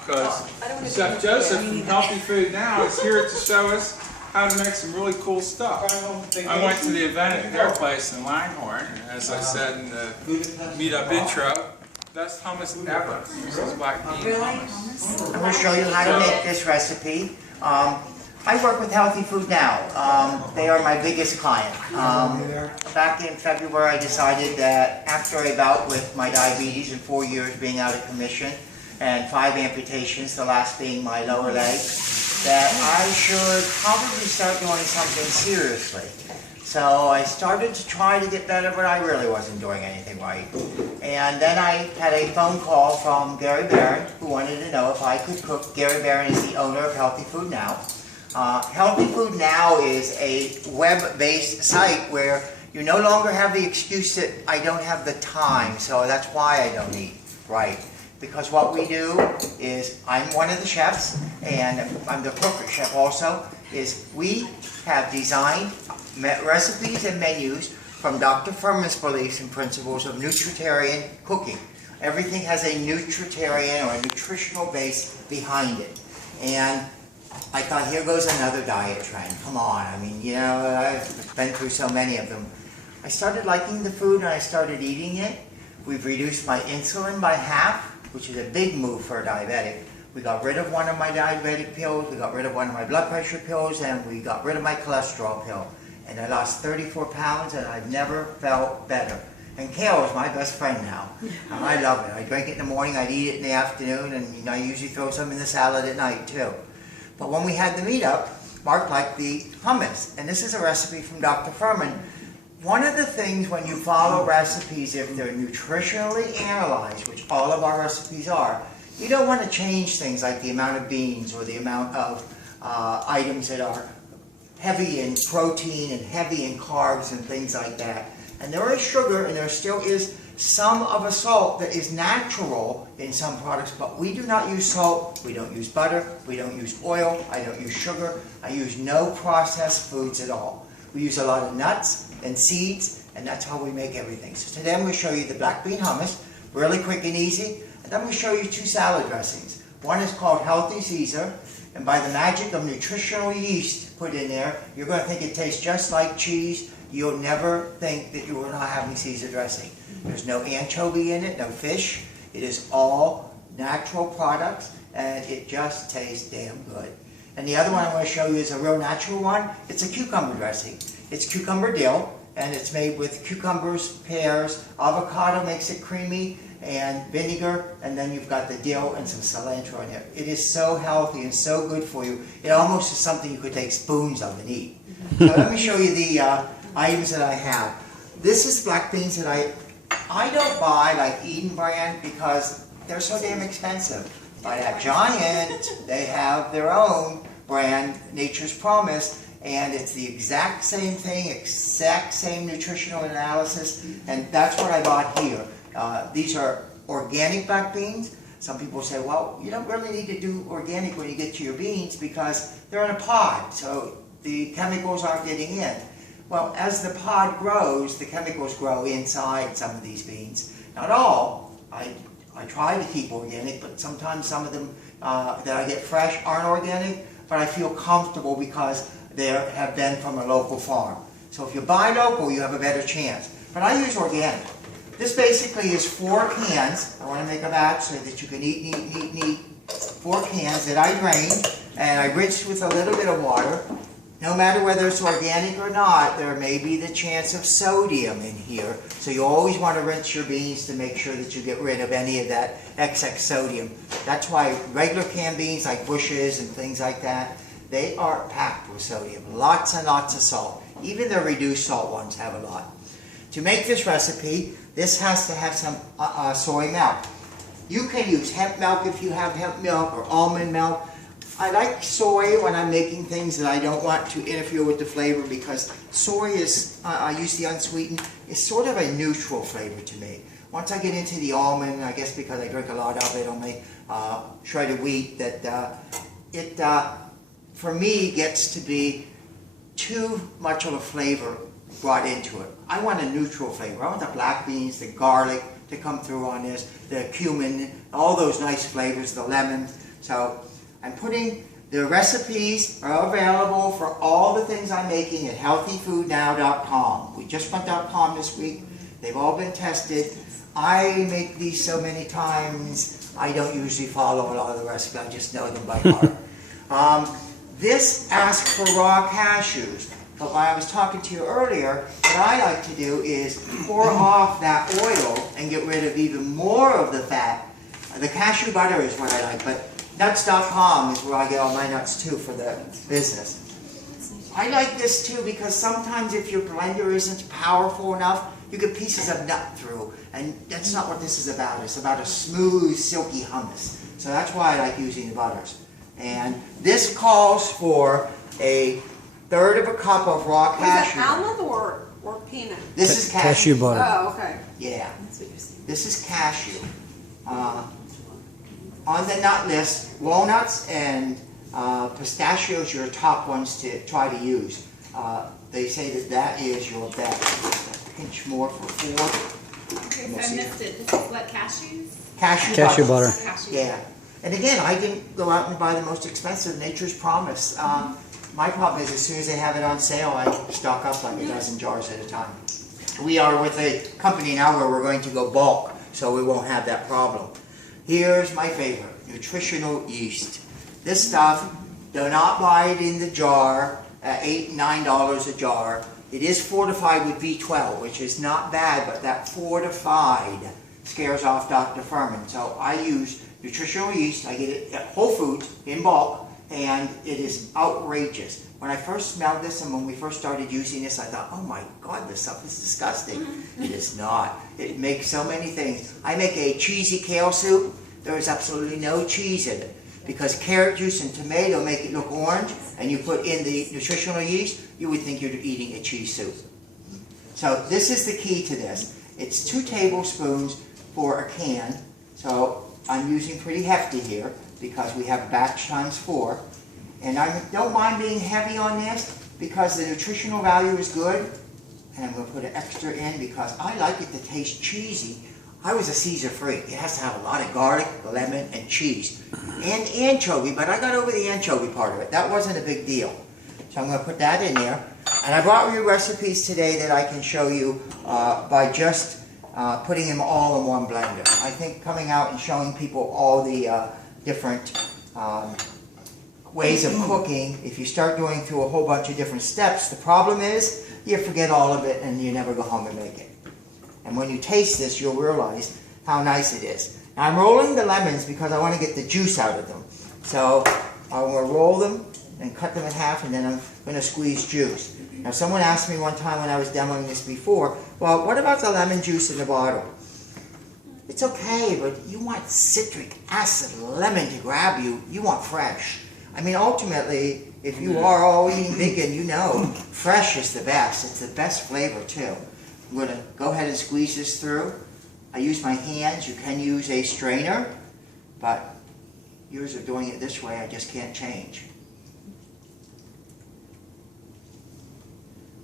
Because Chef Joseph from Healthy Food Now is here to show us how to make some really cool stuff. I went to the event at their place in Langhorne, and as I said in the Meetup intro, best hummus ever. This is black bean hummus. I'm going to show you how to make this recipe. I work with Healthy Food Now. They are my biggest client. Back in February, I decided that after a bout with my diabetes and 4 years being out of commission and 5 amputations, the last being my lower leg, that I should probably start doing something seriously. So I started to try to get better, but I really wasn't doing anything right. And then I had a phone call from Gary Barron, who wanted to know if I could cook. Gary Barron is the owner of Healthy Food Now. Healthy Food Now is a web-based site where you no longer have the excuse that I don't have the time, so that's why I don't eat right. Because what we do is, I'm one of the chefs, and I'm the corporate chef also, is we have designed recipes and menus from Dr. Furman's beliefs and principles of nutritarian cooking. Everything has a nutritarian or a nutritional base behind it. And I thought, here goes another diet trend. Come on, I mean, you know, I've been through so many of them. I started liking the food and I started eating it. We've reduced my insulin by half, which is a big move for a diabetic. We got rid of one of my diabetic pills, we got rid of one of my blood pressure pills, and we got rid of my cholesterol pill. And I lost 34 pounds and I've never felt better. And kale is my best friend now. And I love it. I drink it in the morning, I'd eat it in the afternoon, and you know, I usually throw some in the salad at night too. But when we had the meetup, Mark liked the hummus. And this is a recipe from Dr. Furman. One of the things when you follow recipes, if they're nutritionally analyzed, which all of our recipes are, you don't want to change things like the amount of beans or the amount of items that are heavy in protein and heavy in carbs and things like that. And there is sugar and there still is some of a salt that is natural in some products, but we do not use salt, we don't use butter, we don't use oil, I don't use sugar, I use no processed foods at all. We use a lot of nuts and seeds, and that's how we make everything. So today I'm going to show you the black bean hummus, really quick and easy, and then I'm going to show you 2 salad dressings. One is called Healthy Caesar, and by the magic of nutritional yeast put in there, you're going to think it tastes just like cheese. You'll never think that you are not having Caesar dressing. There's no anchovy in it, no fish. It is all natural products, and it just tastes damn good. And the other one I'm going to show you is a real natural one. It's a cucumber dressing. It's cucumber dill, and it's made with cucumbers, pears, avocado makes it creamy, and vinegar, and then you've got the dill and some cilantro in there. It is so healthy and so good for you. It almost is something you could take spoons of and eat. So let me show you the items that I have. This is black beans that I don't buy like Eden brand because they're so damn expensive. But at Giant, they have their own brand, Nature's Promise, and it's the exact same thing, exact same nutritional analysis, and that's what I bought here. These are organic black beans. Some people say, well, you don't really need to do organic when you get to your beans because they're in a pod, so the chemicals aren't getting in. Well, as the pod grows, the chemicals grow inside some of these beans. Not all. I try to keep organic, but sometimes some of them that I get fresh aren't organic, but I feel comfortable because they have been from a local farm. So if you buy local, you have a better chance. But I use organic. This basically is 4 cans. I want to make a batch so that you can eat, 4 cans that I drained, and I rinsed with a little bit of water. No matter whether it's organic or not, there may be the chance of sodium in here. So you always want to rinse your beans to make sure that you get rid of any of that excess sodium. That's why regular canned beans like Bush's and things like that, they are packed with sodium. Lots and lots of salt. Even the reduced salt ones have a lot. To make this recipe, this has to have some soy milk. You can use hemp milk if you have hemp milk or almond milk. I like soy when I'm making things that I don't want to interfere with the flavor because soy is, I use the unsweetened, is sort of a neutral flavor to me. Once I get into the almond, I guess because I drink a lot of it on my shredded wheat, that it, for me, gets to be too much of a flavor brought into it. I want a neutral flavor. I want the black beans, the garlic, to come through on this. The cumin, all those nice flavors, the lemon. So I'm putting, the recipes are available for all the things I'm making at healthyfoodnow.com. We just went .com this week. They've all been tested. I make these so many times, I don't usually follow a lot of the recipes. I just know them by heart. This asks for raw cashews. But when I was talking to you earlier, what I like to do is pour off that oil and get rid of even more of the fat. The cashew butter is what I like, but nuts.com is where I get all my nuts too for the business. I like this too because sometimes if your blender isn't powerful enough, you get pieces of nut through, and that's not what this is about. It's about a smooth, silky hummus. So that's why I like using the butters. And this calls for a third of a cup of raw cashew. Is it almond or peanut? This is cashew. butter. Oh, okay. Yeah. That's what you're saying. This is cashew. On the nut list, walnuts and pistachios are your top ones to try to use. They say that that is your best. A pinch more for 4. Okay, so I missed it. This is what, cashews? Cashew butter. Cashews. Yeah. And again, I didn't go out and buy the most expensive, Nature's Promise. My problem is as soon as they have it on sale, I stock up like a dozen jars at a time. We are with a company now where we're going to go bulk, so we won't have that problem. Here's my favorite, nutritional yeast. This stuff, do not buy it in the jar at $8, $9 a jar. It is fortified with B12, which is not bad, but that fortified scares off Dr. Furman. So I use nutritional yeast. I get it at Whole Foods in bulk, and it is outrageous. When I first smelled this and when we first started using this, I thought, oh my God, this stuff is disgusting. It is not. It makes so many things. I make a cheesy kale soup. There is absolutely no cheese in it because carrot juice and tomato make it look orange, and you put in the nutritional yeast, you would think you're eating a cheese soup. So this is the key to this. It's 2 tablespoons for a can. So I'm using pretty hefty here because we have batch times 4. And I don't mind being heavy on this because the nutritional value is good. And I'm going to put an extra in because I like it to taste cheesy. I was a Caesar freak. It has to have a lot of garlic, lemon, and cheese. And anchovy, but I got over the anchovy part of it. That wasn't a big deal. So I'm going to put that in there. And I brought you recipes today that I can show you by just putting them all in one blender. I think coming out and showing people all the different ways of cooking, if you start going through a whole bunch of different steps, the problem is you forget all of it and you never go home and make it. And when you taste this, you'll realize how nice it is. Now I'm rolling the lemons because I want to get the juice out of them. So I'm going to roll them and cut them in half, and then I'm going to squeeze juice. Now someone asked me one time when I was demoing this before, well, what about the lemon juice in the bottle? It's okay, but you want citric acid lemon to grab you. You want fresh. I mean, ultimately, if you are all eating vegan, you know fresh is the best. It's the best flavor, too. I'm going to go ahead and squeeze this through. I use my hands. You can use a strainer, but yours are doing it this way. I just can't change.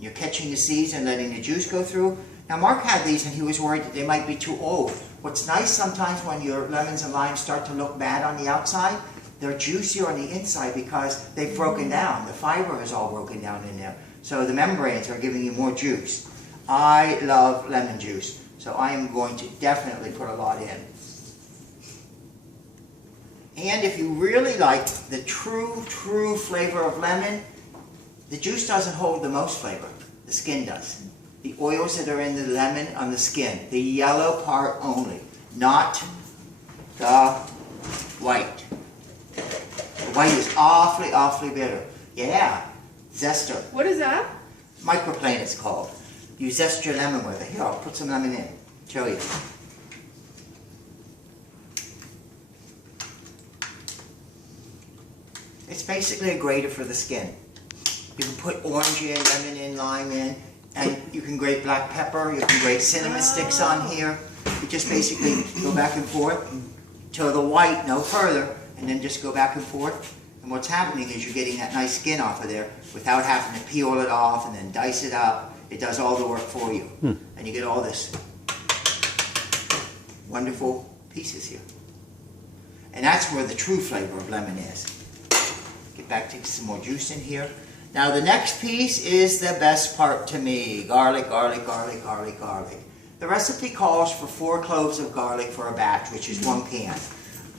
You're catching the seeds and letting the juice go through. Now, Mark had these, and he was worried that they might be too old. What's nice sometimes when your lemons and limes start to look bad on the outside, they're juicier on the inside because they've broken down. The fiber is all broken down in there. So the membranes are giving you more juice. I love lemon juice, so I am going to definitely put a lot in. And if you really like the true flavor of lemon, the juice doesn't hold the most flavor. The skin does. The oils that are in the lemon on the skin. The yellow part only, not the white. The white is awfully bitter. Yeah, zester. What is that? Microplane it's called. You zest your lemon with it. Here, I'll put some lemon in. Show you. It's basically a grater for the skin. You can put orange in, lemon in, lime in, and you can grate black pepper, you can grate cinnamon sticks on here. You just basically go back and forth till the white, no further, and then just go back and forth. And what's happening is you're getting that nice skin off of there without having to peel it off and then dice it up. It does all the work for you. And you get all this wonderful pieces here. And that's where the true flavor of lemon is. Get back to some more juice in here. Now the next piece is the best part to me. Garlic, garlic, garlic, garlic, garlic. The recipe calls for 4 cloves of garlic for a batch, which is 1 can.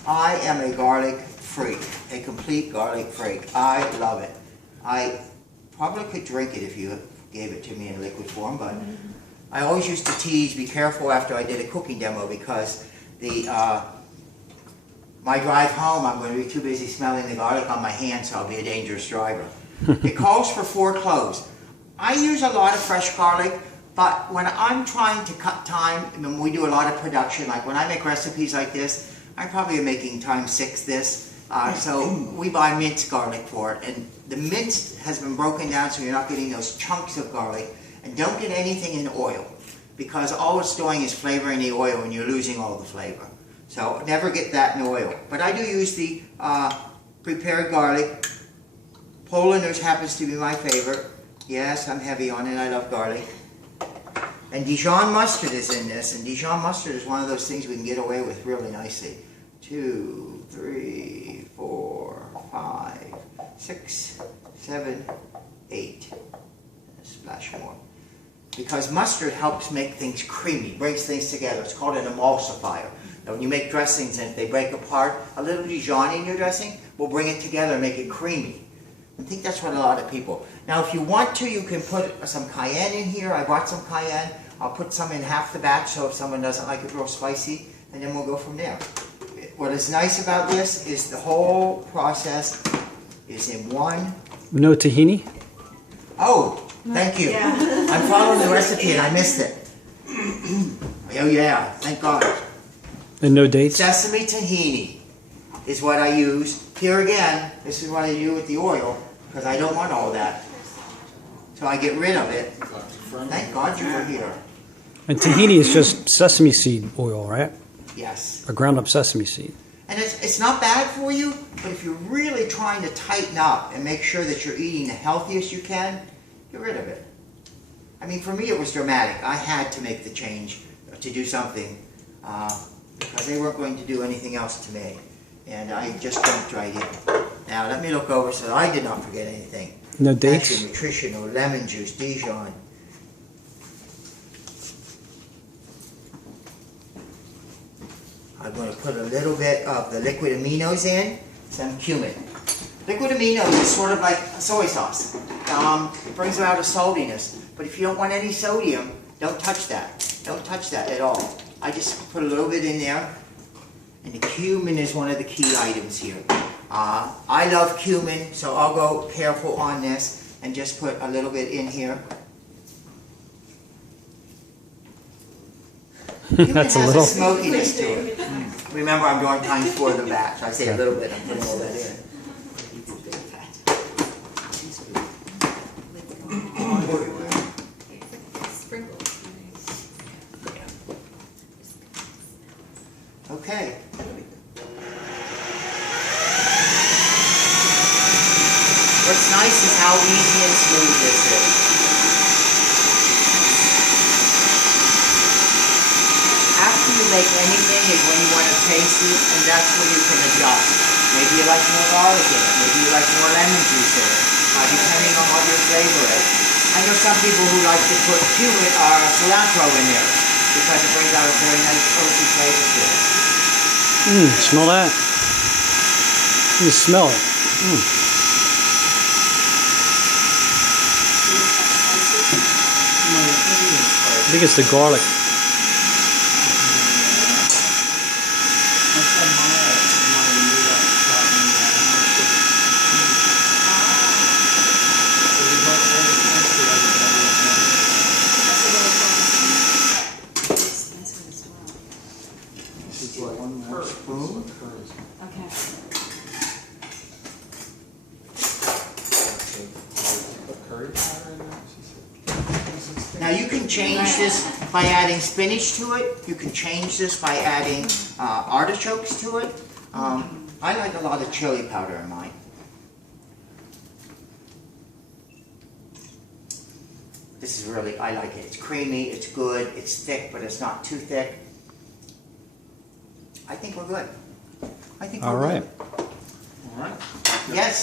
I am a garlic freak, a complete garlic freak. I love it. I probably could drink it if you gave it to me in liquid form, but I always used to tease, be careful after I did a cooking demo, because my drive home, I'm going to be too busy smelling the garlic on my hands, so I'll be a dangerous driver. It calls for 4 cloves. I use a lot of fresh garlic, but when I'm trying to cut time, when we do a lot of production, like when I make recipes like this, I probably am making times 6 this. So we buy minced garlic for it, and the minced has been broken down so you're not getting those chunks of garlic. And don't get anything in oil, because all it's doing is flavoring the oil and you're losing all the flavor. So never get that in oil. But I do use the prepared garlic. Polanders happens to be my favorite. Yes, I'm heavy on it, I love garlic. And Dijon mustard is in this, and Dijon mustard is one of those things we can get away with really nicely. 2, 3, 4, 5, 6, 7, 8. A splash more. Because mustard helps make things creamy, brings things together. It's called an emulsifier. Now, when you make dressings and if they break apart, a little Dijon in your dressing will bring it together and make it creamy. I think that's what a lot of people. Now, if you want to, you can put some cayenne in here. I bought some cayenne. I'll put some in half the batch, so if someone doesn't like it real spicy, and then we'll go from there. What is nice about this is the whole process is in one. No tahini? Oh, thank you. Yeah. I'm following the recipe and I missed it. Oh yeah, thank God. And no dates? Sesame tahini is what I use. Here again, this is what I do with the oil, because I don't want all that. So I get rid of it. Thank God you were here. And tahini is just sesame seed oil, right? Yes. Or ground up sesame seed. And it's not bad for you, but if you're really trying to tighten up and make sure that you're eating the healthiest you can, get rid of it. I mean, for me it was dramatic. I had to make the change to do something because they weren't going to do anything else to me. And I just jumped right in. Now let me look over so that I did not forget anything. No dates? Extra nutritional, lemon juice, Dijon. I'm going to put a little bit of the liquid aminos in, some cumin. Liquid aminos is sort of like soy sauce. It brings out a saltiness. But if you don't want any sodium, don't touch that. Don't touch that at all. I just put a little bit in there. And the cumin is one of the key items here. I love cumin, so I'll go careful on this and just put a little bit in here. That's a little. Has a smokiness to it. Remember, I'm doing times 4 of the batch. I say a little bit, I'm putting all that in. Okay. What's nice is how easy and smooth this is. After you make anything is when you want to taste it, and that's when you can adjust. Maybe you like more garlic in it, maybe you like more lemon juice in it, depending on what your flavor is. I know some people who like to put cumin or cilantro in there because it brings out a very nice earthy flavor to it. Smell that. You smell it. I think it's the garlic. Now you can change this by adding spinach to it. You can change this by adding artichokes to it. I like a lot of chili powder in mine. This is really, I like it. It's creamy, it's good, it's thick, but it's not too thick. I think we're good. I think All we're right. good. All right. Yes.